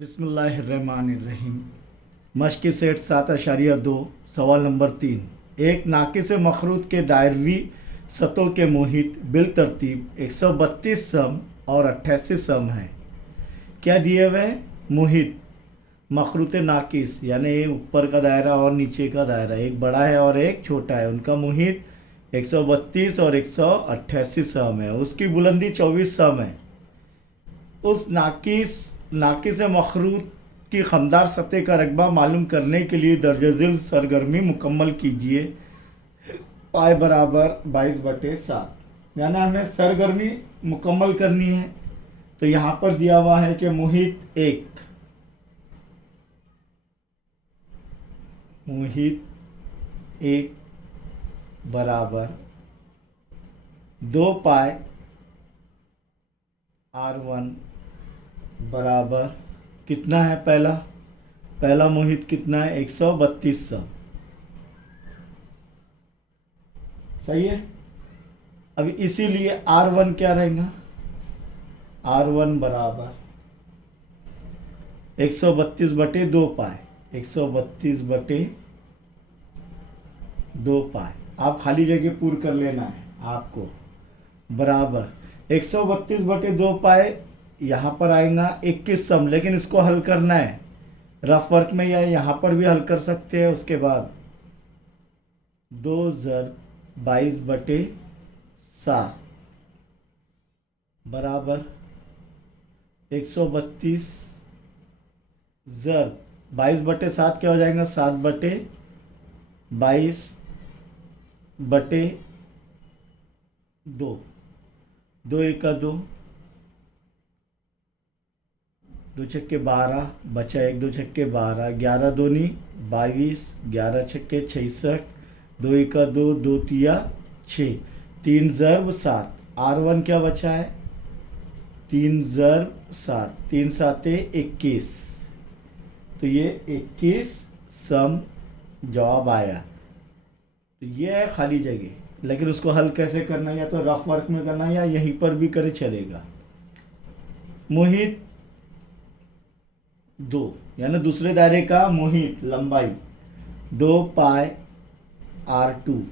बिस्मिल्लाहिर्रहमानिर्रहीम। मश्क सेठ 7.2 सवाल नंबर 3। एक नाकिस मखरूत के दायरवी सतहों के मुहित बिल तरतीब 132 सम और 88 सम हैं। क्या दिए हुए हैं? मुहित मखरूत नाकिस यानी ऊपर का दायरा और नीचे का दायरा, एक बड़ा है और एक छोटा है, उनका मुहित 132 और 188 सम है। उसकी बुलंदी 24 सम है। उस नाकिस मखरूत की खमदार सतह का रकबा मालूम करने के लिए दर्ज-ए-ज़िल सरगर्मी मुकम्मल कीजिए। पाए बराबर 22/7, यानी हमें सरगर्मी मुकम्मल करनी है। तो यहाँ पर दिया हुआ है कि मुहित एक बराबर 2 पाए R1 बराबर कितना है? पहला मुहित कितना है? 132 सम। सही है। अब इसीलिए R1 क्या रहेगा? R1 बराबर 132/2 पाए, 132/2 पाए। आप खाली जगह पूर्ण कर लेना है आपको। बराबर 132/2 पाए, यहाँ पर आएगा 21 सम, लेकिन इसको हल करना है रफ वर्क में, या यहाँ पर भी हल कर सकते हैं। उसके बाद 2 ज़र 22/7 बराबर 132 ज़र 22/7 क्या हो जाएगा? 7/22/2, 2 एका 2, 2 छक्के 12, बचा 1, 2 छक्के 12, 11 दूनी 22, 11 छक्के 66, 2 एका 2, 2 तिया 6, 3 ज़र्ब 7। R1 क्या बचा है? 3 ज़र्ब 7, 3 साते 21, तो ये 21 सम जवाब आया। तो ये है खाली जगह, लेकिन उसको हल कैसे करना है? या तो रफ वर्क में करना है या यहीं पर भी करे चलेगा। मुहित 2 यानी दूसरे दायरे का मुहित लंबाई 2 पाए R2,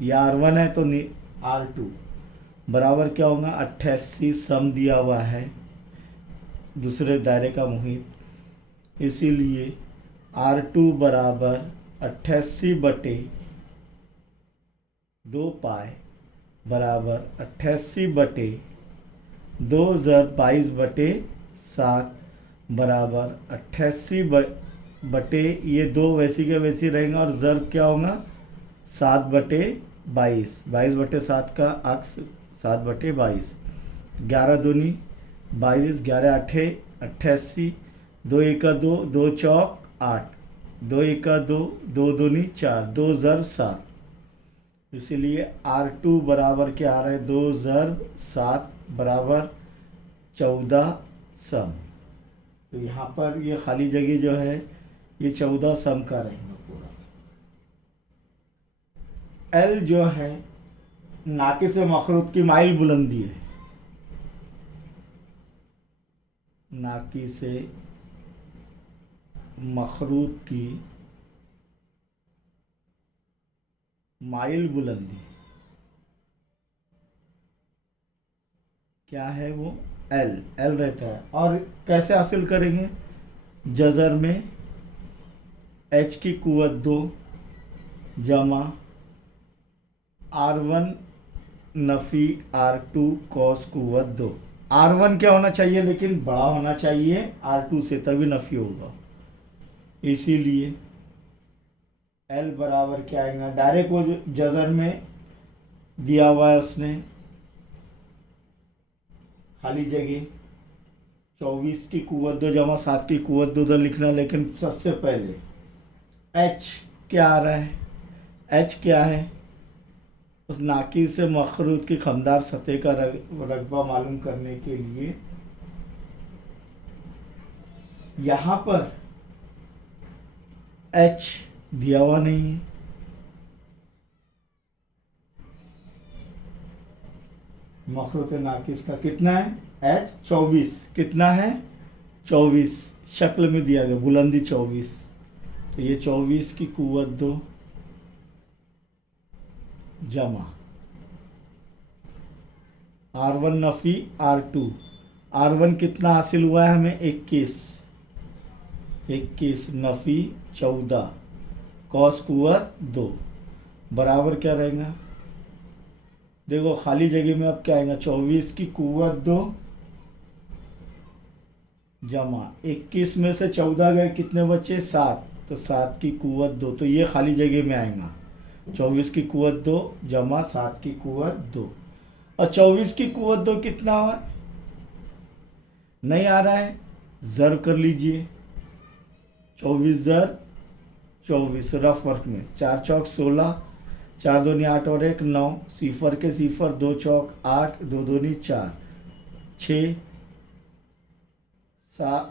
या R1 है तो R2 बराबर क्या होगा? 88 सम दिया हुआ है दूसरे दायरे का मुहित, इसीलिए R2 बराबर 88/2 पाए बराबर 88/2 ज़र 22/7 बराबर 88 ये 2 वैसी के वैसी रहेंगे, और ज़र्ब क्या होगा? 7/22, 22/7 का अक्स 7/22, 11 दूनी 22, 11 आठे 88, 2 एका 2, 2 चौक 8, 2 एका 2, 2 दूनी 4, 2 ज़र्ब 7। इसीलिए R2 बराबर क्या आ रहा है? 2 ज़र्ब 7 बराबर 14 सम। तो यहाँ पर ये खाली जगह जो है ये 14 सम का रहेगा पूरा। L जो है नाकिस मखरूत की माइल बुलंदी है। नाकिस मखरूत की माइल बुलंदी क्या है? वो L रहता है। और कैसे हासिल करेंगे? जज़र में H की कुव्वत 2 जमा R1 नफ़ी R2 कॉस कुव्वत 2। R1 क्या होना चाहिए? लेकिन बड़ा होना चाहिए R2 से, तभी नफ़ी होगा। इसीलिए L बराबर क्या आएगा? डायरेक्ट वो जज़र में दिया हुआ है उसने खाली जगह 24 की कुव्वत 2 जमा 7 की कुव्वत 2 उधर लिखना, लेकिन सबसे पहले H क्या आ रहा है? H क्या है? उस नाकिस मखरूत की खमदार सतह का रकबा मालूम करने के लिए यहाँ पर H दिया हुआ नहीं है। मखरूत नाकिस का कितना है? H 24 कितना है? 24 शक्ल में दिया गया, बुलंदी 24, तो ये 24 की कुव्वत 2 जमा R1 नफ़ी R2। R1 कितना हासिल हुआ है हमें? 21 नफ़ी 14 कॉस कुव्वत 2 बराबर क्या रहेगा? देखो खाली जगह में अब क्या आएगा? 24 की कुव्वत 2 जमा 21 में से 14 गए, कितने बचे? 7, तो 7 की कुव्वत 2, तो ये खाली जगह में आएगा। 24 की कुव्वत 2 जमा 7 की कुव्वत 2। और 24 की कुव्वत 2 कितना हुआ? नहीं आ रहा है, ज़र्ब कर लीजिए। 24 ज़र्ब 24 रफ वर्क में, 4 चौक 16, 4 दूनी 8 और 1 9, सिफर के सिफर, 2 चौक 8, 2 दूनी 4, 6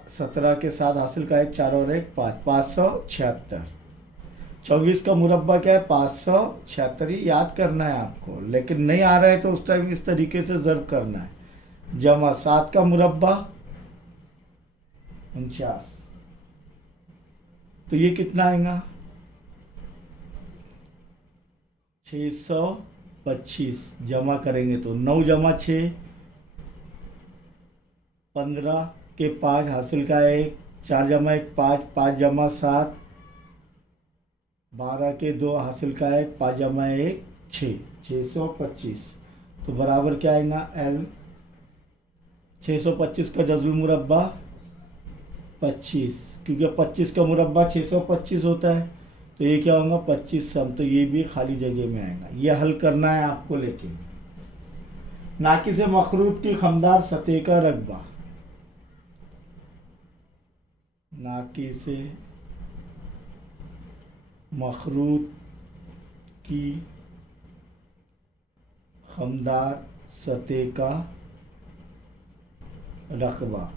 17 के साथ हासिल का 1 4 और 1 5, 576। 24 का मुरब्बा क्या है? 576। याद करना है आपको, लेकिन नहीं आ रहा है तो उस टाइम इस तरीके से ज़र्ब करना है। जमा 7 का मुरब्बा 49, तो ये कितना आएगा? 625। जमा करेंगे तो 9 जमा 6 15 के 5 हासिल का 1, 4 जमा 1 5, 5 जमा 7 12 के 2 हासिल का 1, 5 जमा 1 6, 625। तो बराबर क्या आएगा? L 625 का जज़्बुल मुरब्बा 25, क्योंकि 25 का मुरब्बा 625 होता है, तो ये क्या होगा? 25 सम, तो ये भी खाली जगह में आएगा। ये हल करना है आपको। लेकिन नाकिस मखरूत की खमदार सतह का रकबा, नाकिस मखरूत की खमदार सतह का रकबा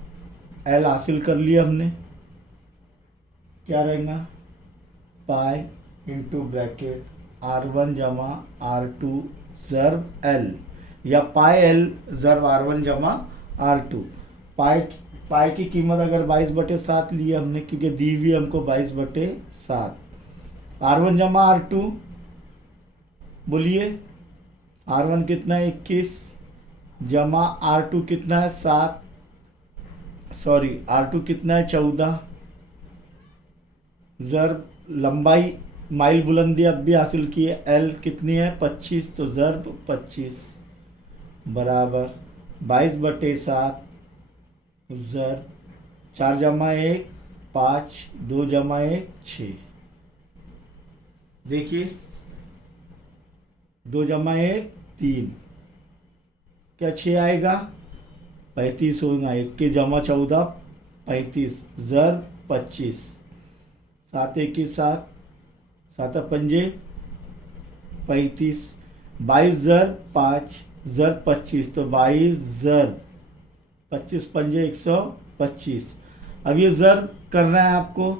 L हासिल कर लिया हमने। क्या रहेगा? पाई इंटू ब्रैकेट R1 जमा R2 ज़र्ब L, या पाई L ज़र्ब R1 जमा R2। पाई की कीमत अगर 22/7 ली हमने, क्योंकि दी हुई हमको 22/7। R1 जमा R2, बोलिए R1 कितना है? 21 जमा R2 कितना है? 7, सॉरी R2 कितना है? 14 ज़र्ब लंबाई माइल बुलंदी अब भी हासिल की है, L कितनी है? 25, तो ज़र्ब 25 बराबर 22/7 ज़र्ब 4 जमा 1 5, 2 जमा 1 6। देखिए 2 जमा 1 3, क्या 6 आएगा? 35 होगा। 1 के जमा 14 35 ज़र्ब 25, 7 1 की 7, 7 पंजे 35, 22 ज़र्ब 5 ज़र्ब 25, तो 22 ज़र्ब 25 पंजे 125। अब ये ज़र्ब करना है आपको,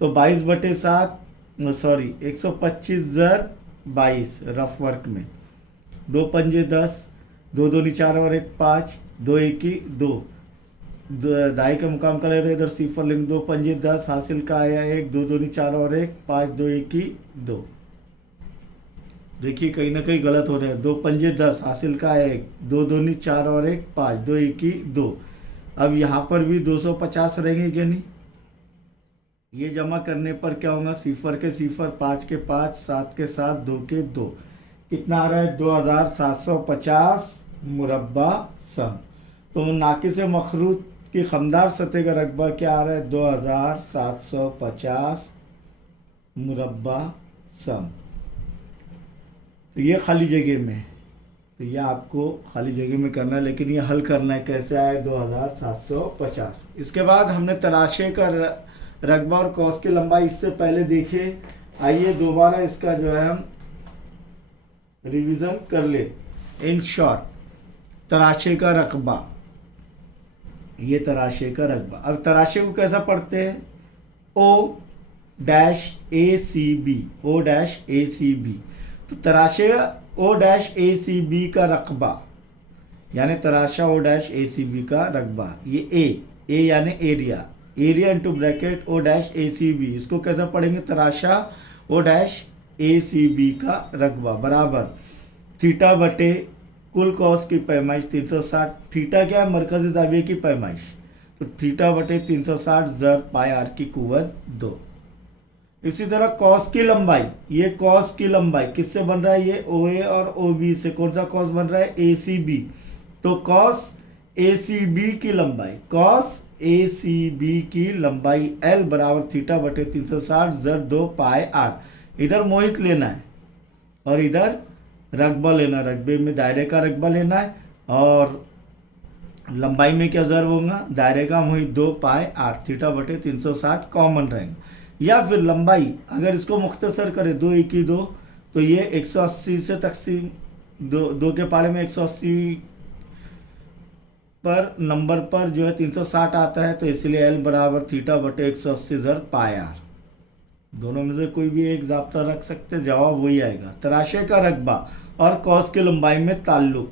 तो 22/7 सॉरी 125 ज़र्ब 22 रफ वर्क में, 2 पंजे 10, 2 दूनी 4 और 1 5, 2 1 2, दाई का मुकाम का ले रहे इधर सिफर लेंगे, 2 पंजे 10 हासिल का आया 1, 2 दूनी 4 और 1 5, 2 1 2। देखिए कहीं ना कहीं गलत हो रहे हैं। 2 पंजे 10 हासिल का आया 1, 2 दूनी 4 और 1 5, 2 1 2। अब यहाँ पर भी 250 रहेंगे कि नहीं? ये जमा करने पर क्या होगा? सिफर के सिफर, 5 के 5, 7 के 7, 2 के 2, कितना आ रहा है? 2750 मुरब्बा सम। तो नाकिस मखरूत की खमदार सतह का रकबा क्या आ रहा है? 2750 मुरब्बा सम। तो ये खाली जगह में, तो ये आपको खाली जगह में करना है, लेकिन ये हल करना है। कैसे आए? 2750। इसके बाद हमने तराशे का रकबा और कौस की लंबाई इससे पहले देखे। आइए दोबारा इसका जो है हम रिवीजन कर ले। इन शॉर्ट, तराशे का रकबा, ये तराशे का रकबा। अब तराशे को कैसा पढ़ते हैं? O-ACB, O-ACB। तो तराशे O-ACB का रकबा, यानी तराशा O-ACB का रकबा, ये ए यानी area, area into bracket O dash A C B, इसको कैसे पढ़ेंगे, तराशा ओ डैश ए सी बी का रकबा बराबर थीटा बटे कुल कॉस की पैमाइश 360, थीटा क्या है, मरकज़ी ज़ाविये की पैमाइश, तो थीटा बटे 360 ज़र पाई आर की कुव्वत 2। इसी तरह कॉस की लंबाई, ये कॉस की लंबाई किससे बन रहा है, ये ओ ए और ओ बी से, कौन सा कॉस बन रहा है, ए सी बी, तो कॉस ए सी बी की लंबाई, कॉस ए सी बी की लंबाई एल बराबर थीटा बटे 360 ज़र 2 पाई आर, इधर मोहित लेना है और इधर रकबा लेना, रकबे में दायरे का रकबा लेना है और लंबाई में क्या ज़र होगा, दायरे का मोहित 2 पाई आर, थीटा बटे 360 कॉमन रहेंगे। या फिर लंबाई अगर इसको मुख्तसर करें 2 1 2, तो ये 180 से तकसीम 2 के पाले में 180 पर नंबर पर जो है 360 आता है, तो इसलिए एल बराबर थीटा बटे 180 ज़र पाई आर। दोनों में से कोई भी एक ज़ाब्ता रख सकते, जवाब वही आएगा। तराशे का रकबा और कॉस की लंबाई में ताल्लुक,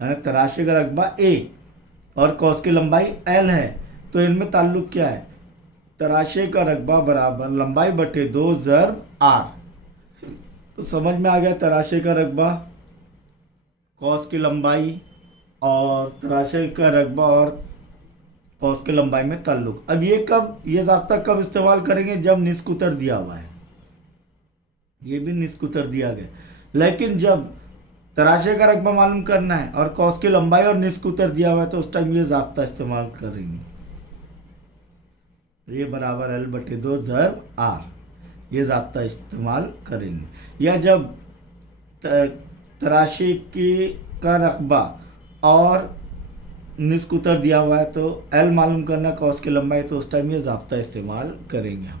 यानी तराशे का रकबा ए और कॉस की लंबाई एल है, तो इनमें ताल्लुक क्या है, तराशे का रकबा बराबर लंबाई बटे 2 ज़र आर। तो समझ में आ गया तराशे का रकबा, कॉस की लंबाई और तराशे का रकबा और कॉस की लंबाई में ताल्लुक। अब ये कब, ये ज़ाब्ता कब इस्तेमाल करेंगे, जब निस्क उत्तर दिया हुआ है, ये भी निस्क उत्तर दिया गया, लेकिन जब तराशे का रकबा मालूम करना है और कॉस की लंबाई और निस्क उत्तर दिया हुआ है, तो उस टाइम ये ज़ाब्ता इस्तेमाल करेंगे, ये बराबर एल बटे 2 ज़र आर, ये ज़ाब्ता इस्तेमाल करेंगे। या जब तराशे की का रकबा और निस्क उत्तर दिया हुआ है तो एल मालूम करना, कॉस की लंबाई, तो उस टाइम ये ज़ाब्ता इस्तेमाल करेंगे हम।